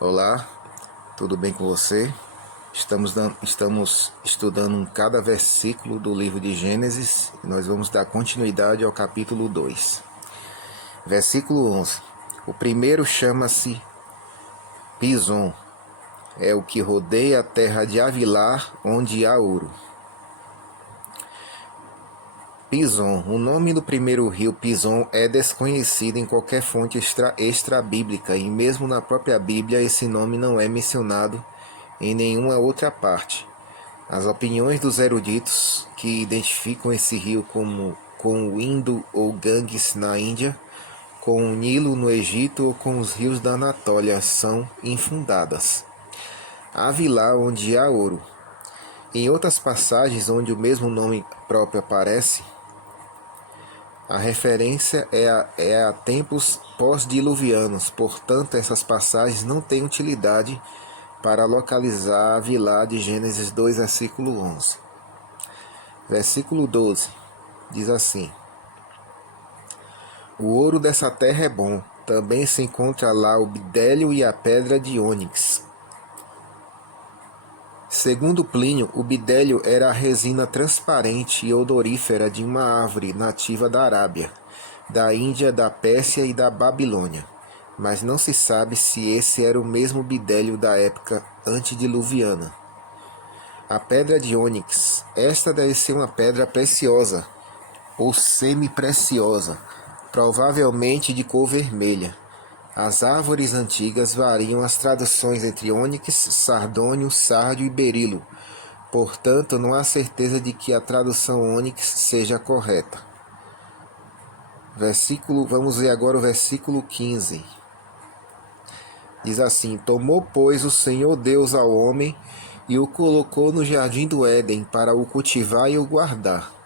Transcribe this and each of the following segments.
Olá, tudo bem com você? Estamos estudando cada versículo do livro de Gênesis e nós vamos dar continuidade ao capítulo 2. Versículo 11. O primeiro chama-se Pison, é o que rodeia a terra de Avilar, onde há ouro. Pison, o nome do primeiro rio Pison é desconhecido em qualquer fonte extra-bíblica e mesmo na própria Bíblia esse nome não é mencionado em nenhuma outra parte. As opiniões dos eruditos que identificam esse rio com o Indo ou Ganges na Índia, com o Nilo no Egito ou com os rios da Anatólia são infundadas. Avilá, onde há ouro. Em outras passagens onde o mesmo nome próprio aparece, a referência é a tempos pós-diluvianos, portanto essas passagens não têm utilidade para localizar Avilá de Gênesis 2, versículo 11. Versículo 12 diz assim: O ouro dessa terra é bom, também se encontra lá o bidélio e a pedra de ônix. Segundo Plínio, o bidélio era a resina transparente e odorífera de uma árvore nativa da Arábia, da Índia, da Pérsia e da Babilônia, mas não se sabe se esse era o mesmo bidélio da época antediluviana. A pedra de ônix, esta deve ser uma pedra preciosa ou semi-preciosa, provavelmente de cor vermelha. As árvores antigas variam as traduções entre ônix, sardônio, sárdio e berilo. Portanto, não há certeza de que a tradução ônix seja correta. Vamos ver agora o versículo 15. Diz assim: Tomou, pois, o Senhor Deus ao homem e o colocou no jardim do Éden para o cultivar e o guardar.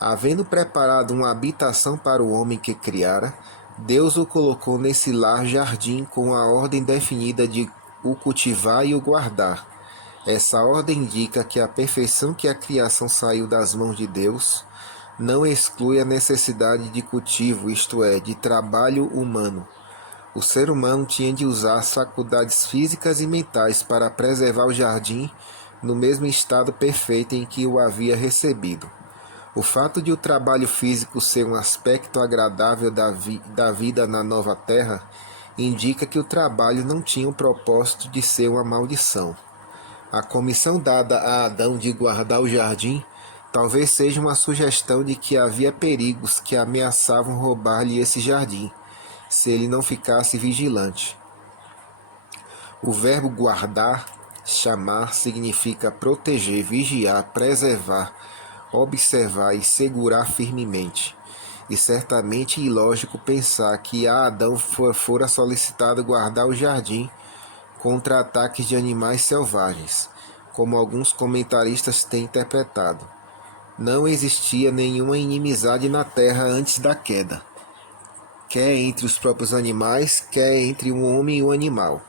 Havendo preparado uma habitação para o homem que criara, Deus o colocou nesse lar jardim com a ordem definida de o cultivar e o guardar. Essa ordem indica que a perfeição que a criação saiu das mãos de Deus não exclui a necessidade de cultivo, isto é, de trabalho humano. O ser humano tinha de usar as faculdades físicas e mentais para preservar o jardim no mesmo estado perfeito em que o havia recebido. O fato de o trabalho físico ser um aspecto agradável da vida na nova terra indica que o trabalho não tinha o propósito de ser uma maldição. A comissão dada a Adão de guardar o jardim talvez seja uma sugestão de que havia perigos que ameaçavam roubar-lhe esse jardim, se ele não ficasse vigilante. O verbo guardar, chamar, significa proteger, vigiar, preservar, observar e segurar firmemente. E certamente ilógico pensar que a Adão fora solicitado guardar o jardim contra ataques de animais selvagens, como alguns comentaristas têm interpretado. Não existia nenhuma inimizade na terra antes da queda, quer entre os próprios animais, quer entre o homem e o animal.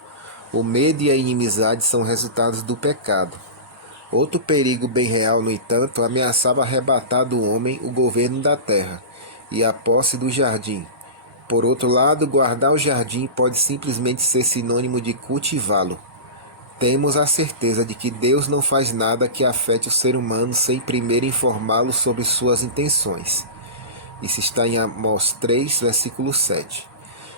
O medo e a inimizade são resultados do pecado. Outro perigo bem real, no entanto, ameaçava arrebatar do homem o governo da terra e a posse do jardim. Por outro lado, guardar o jardim pode simplesmente ser sinônimo de cultivá-lo. Temos a certeza de que Deus não faz nada que afete o ser humano sem primeiro informá-lo sobre suas intenções. Isso está em Amós 3, versículo 7.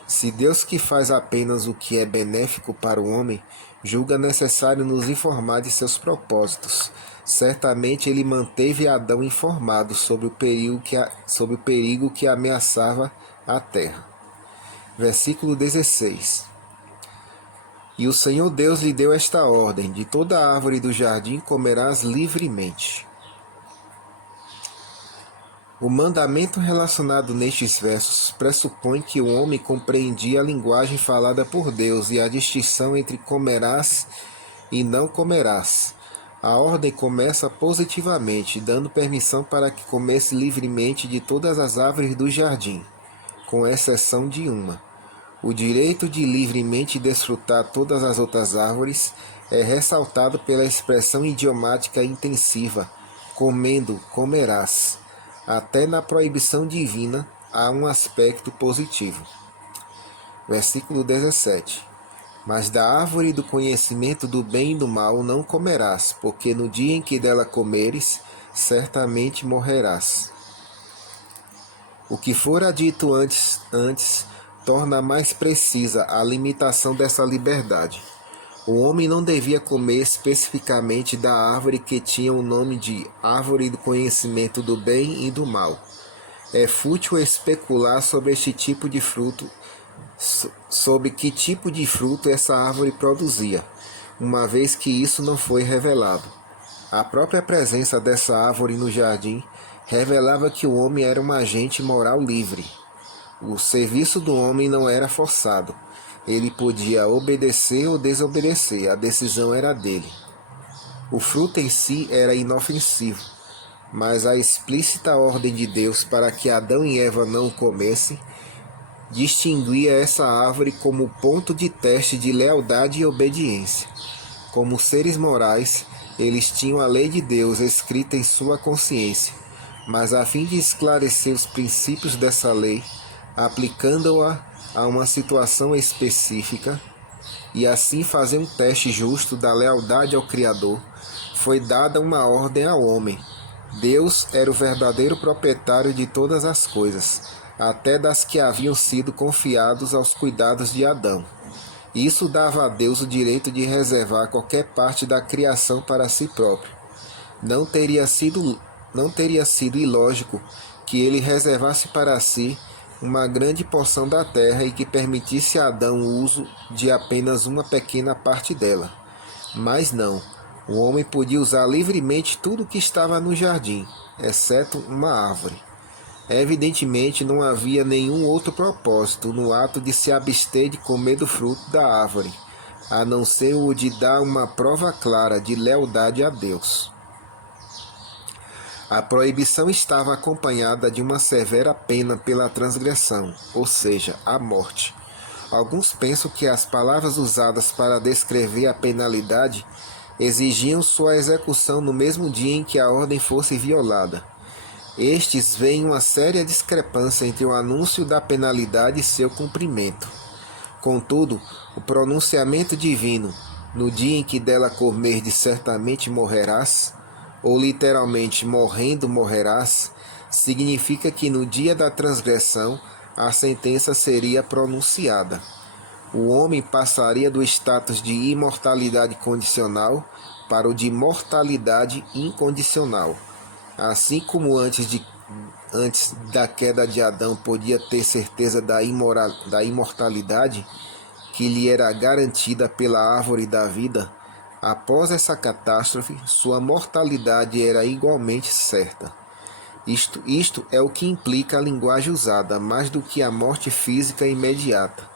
Se Deus, que faz apenas o que é benéfico para o homem, julga necessário nos informar de seus propósitos, certamente ele manteve Adão informado sobre o perigo que ameaçava a terra. Versículo 16. E o Senhor Deus lhe deu esta ordem: de toda árvore do jardim comerás livremente. O mandamento relacionado nestes versos pressupõe que o homem compreendia a linguagem falada por Deus e a distinção entre comerás e não comerás. A ordem começa positivamente, dando permissão para que comesse livremente de todas as árvores do jardim, com exceção de uma. O direito de livremente desfrutar todas as outras árvores é ressaltado pela expressão idiomática intensiva, comendo, comerás. Até na proibição divina há um aspecto positivo. Versículo 17. Mas da árvore do conhecimento do bem e do mal não comerás, porque no dia em que dela comeres, certamente morrerás. O que fora dito antes torna mais precisa a limitação dessa liberdade. O homem não devia comer especificamente da árvore que tinha o nome de árvore do conhecimento do bem e do mal. É fútil especular sobre este tipo de fruto, sobre que tipo de fruto essa árvore produzia, uma vez que isso não foi revelado. A própria presença dessa árvore no jardim revelava que o homem era um agente moral livre. O serviço do homem não era forçado. Ele podia obedecer ou desobedecer, a decisão era dele. O fruto em si era inofensivo, mas a explícita ordem de Deus para que Adão e Eva não o comessem distinguia essa árvore como ponto de teste de lealdade e obediência. Como seres morais, eles tinham a lei de Deus escrita em sua consciência, mas a fim de esclarecer os princípios dessa lei, aplicando-a a uma situação específica, e assim fazer um teste justo da lealdade ao Criador, foi dada uma ordem ao homem. Deus era o verdadeiro proprietário de todas as coisas, até das que haviam sido confiados aos cuidados de Adão. Isso dava a Deus o direito de reservar qualquer parte da criação para si próprio. Não teria sido ilógico que ele reservasse para si uma grande porção da terra e que permitisse a Adão o uso de apenas uma pequena parte dela. Mas não, o homem podia usar livremente tudo o que estava no jardim, exceto uma árvore. Evidentemente não havia nenhum outro propósito no ato de se abster de comer do fruto da árvore, a não ser o de dar uma prova clara de lealdade a Deus. A proibição estava acompanhada de uma severa pena pela transgressão, ou seja, a morte. Alguns pensam que as palavras usadas para descrever a penalidade exigiam sua execução no mesmo dia em que a ordem fosse violada. Estes veem uma séria discrepância entre o anúncio da penalidade e seu cumprimento. Contudo, o pronunciamento divino, no dia em que dela comerdes certamente morrerás, ou literalmente morrendo morrerás, significa que no dia da transgressão a sentença seria pronunciada. O homem passaria do status de imortalidade condicional para o de mortalidade incondicional. Assim como antes da queda de Adão podia ter certeza da imortalidade, que lhe era garantida pela árvore da vida, após essa catástrofe, sua mortalidade era igualmente certa. Isto é o que implica a linguagem usada, mais do que a morte física imediata.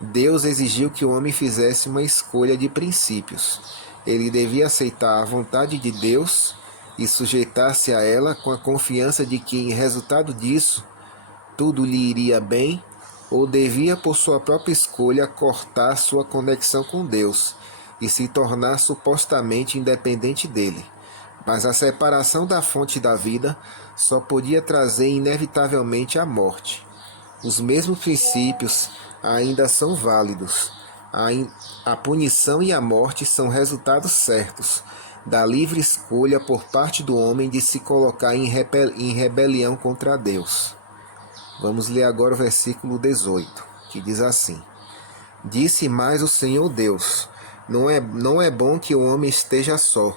Deus exigiu que o homem fizesse uma escolha de princípios. Ele devia aceitar a vontade de Deus e sujeitar-se a ela com a confiança de que, em resultado disso, tudo lhe iria bem, ou devia, por sua própria escolha, cortar sua conexão com Deus e se tornar supostamente independente dele. Mas a separação da fonte da vida só podia trazer inevitavelmente a morte. Os mesmos princípios ainda são válidos. A punição e a morte são resultados certos da livre escolha por parte do homem de se colocar em rebelião contra Deus. Vamos ler agora o versículo 18, que diz assim: Disse mais o Senhor Deus: não é bom que o homem esteja só.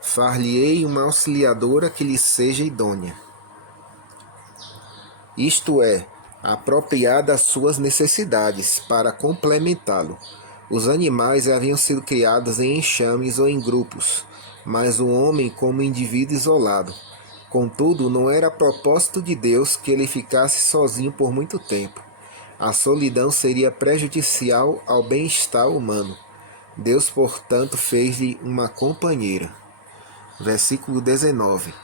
Far-lhe-ei uma auxiliadora que lhe seja idônea. Isto é, apropriada às suas necessidades, para complementá-lo. Os animais haviam sido criados em enxames ou em grupos, mas o homem como indivíduo isolado. Contudo, não era propósito de Deus que ele ficasse sozinho por muito tempo. A solidão seria prejudicial ao bem-estar humano. Deus, portanto, fez-lhe uma companheira. Versículo 19.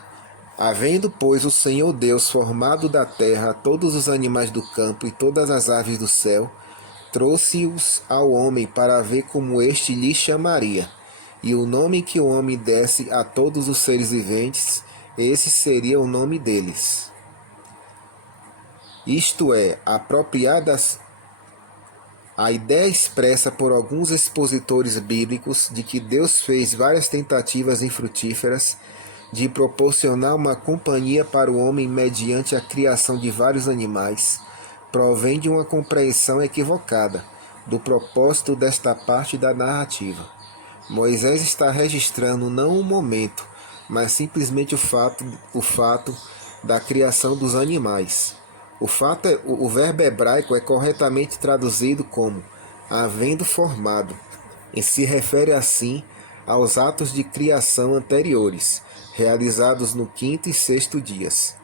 Havendo, pois, o Senhor Deus formado da terra todos os animais do campo e todas as aves do céu, trouxe-os ao homem para ver como este lhe chamaria. E o nome que o homem desse a todos os seres viventes, esse seria o nome deles. Isto é, A ideia expressa por alguns expositores bíblicos de que Deus fez várias tentativas infrutíferas de proporcionar uma companhia para o homem mediante a criação de vários animais, provém de uma compreensão equivocada do propósito desta parte da narrativa. Moisés está registrando não o momento, mas simplesmente o fato da criação dos animais. O verbo hebraico é corretamente traduzido como havendo formado, e se refere assim aos atos de criação anteriores, realizados no quinto e sexto dias.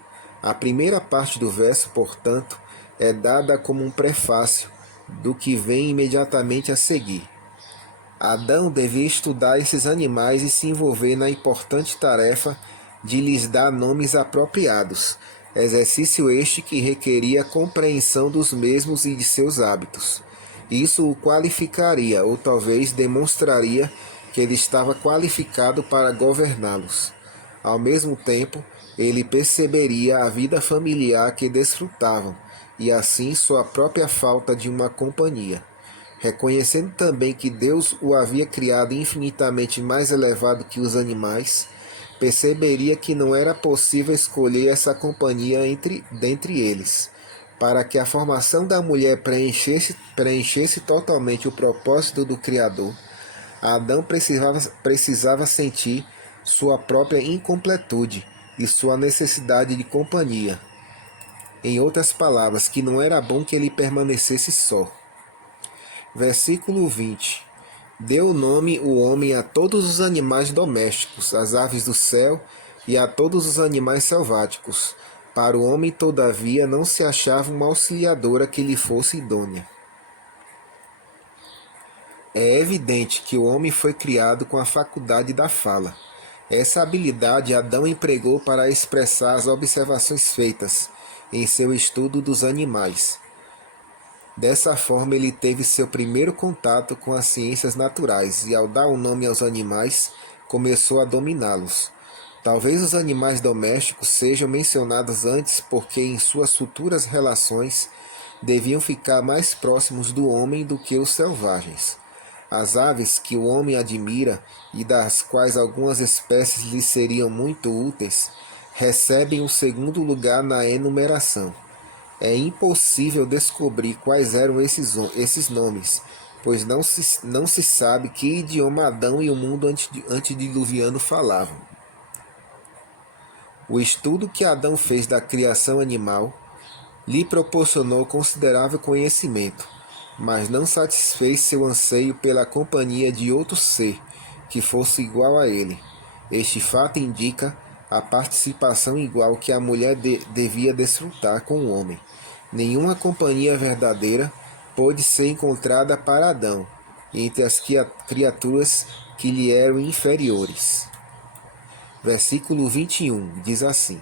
A primeira parte do verso, portanto, é dada como um prefácio do que vem imediatamente a seguir. Adão devia estudar esses animais e se envolver na importante tarefa de lhes dar nomes apropriados, exercício este que requeria compreensão dos mesmos e de seus hábitos. Isso o qualificaria, ou talvez demonstraria que ele estava qualificado para governá-los. Ao mesmo tempo, ele perceberia a vida familiar que desfrutavam, e assim sua própria falta de uma companhia. Reconhecendo também que Deus o havia criado infinitamente mais elevado que os animais, perceberia que não era possível escolher essa companhia dentre eles. Para que a formação da mulher preenchesse totalmente o propósito do Criador, Adão precisava sentir sua própria incompletude e sua necessidade de companhia. Em outras palavras, que não era bom que ele permanecesse só. Versículo 20. Deu nome o homem a todos os animais domésticos, às aves do céu e a todos os animais selváticos. Para o homem, todavia, não se achava uma auxiliadora que lhe fosse idônea. É evidente que o homem foi criado com a faculdade da fala. Essa habilidade Adão empregou para expressar as observações feitas em seu estudo dos animais. Dessa forma, ele teve seu primeiro contato com as ciências naturais e, ao dar um nome aos animais, começou a dominá-los. Talvez os animais domésticos sejam mencionados antes porque, em suas futuras relações, deviam ficar mais próximos do homem do que os selvagens. As aves que o homem admira e das quais algumas espécies lhe seriam muito úteis, recebem o segundo lugar na enumeração. É impossível descobrir quais eram esses nomes, pois não se sabe que idioma Adão e o mundo antediluviano falavam. O estudo que Adão fez da criação animal lhe proporcionou considerável conhecimento, mas não satisfez seu anseio pela companhia de outro ser que fosse igual a ele. Este fato indica a participação igual que a mulher devia desfrutar com o homem. Nenhuma companhia verdadeira pôde ser encontrada para Adão, entre as criaturas que lhe eram inferiores. Versículo 21 diz assim: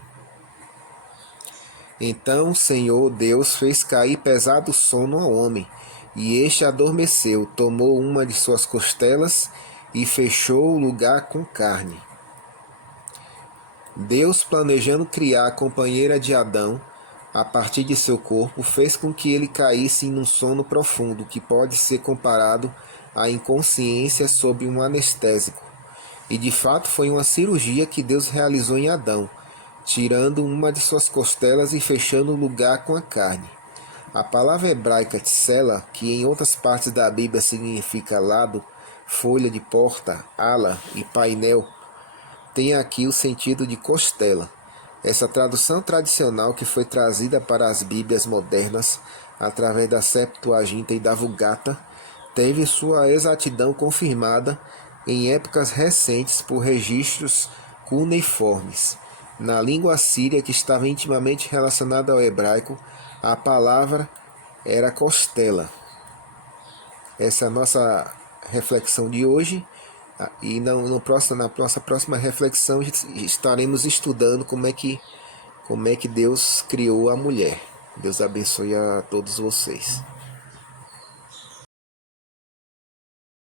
Então o Senhor Deus fez cair pesado sono ao homem, e este adormeceu, tomou uma de suas costelas e fechou o lugar com carne. Deus, planejando criar a companheira de Adão, a partir de seu corpo, fez com que ele caísse em um sono profundo, que pode ser comparado à inconsciência sob um anestésico. E de fato foi uma cirurgia que Deus realizou em Adão, tirando uma de suas costelas e fechando o lugar com a carne. A palavra hebraica tsela, que em outras partes da Bíblia significa lado, folha de porta, ala e painel, tem aqui o sentido de costela. Essa tradução tradicional, que foi trazida para as Bíblias modernas através da Septuaginta e da Vulgata, teve sua exatidão confirmada em épocas recentes por registros cuneiformes. Na língua assíria, que estava intimamente relacionada ao hebraico, a palavra era costela. Essa é a nossa reflexão de hoje. E na nossa próxima reflexão estaremos estudando como é que Deus criou a mulher. Deus abençoe a todos vocês.